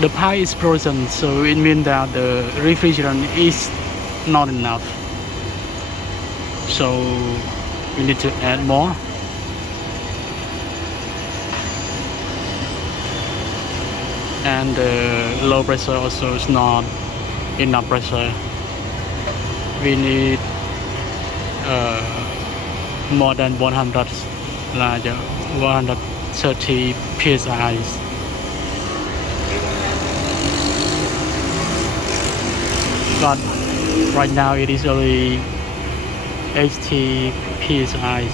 the pipe is frozen, so it means that the refrigerant is not enough. So we need to add more. And the low pressure also is not enough pressure. We need more than 100, like 130 psi. But right now it is only 80 psi.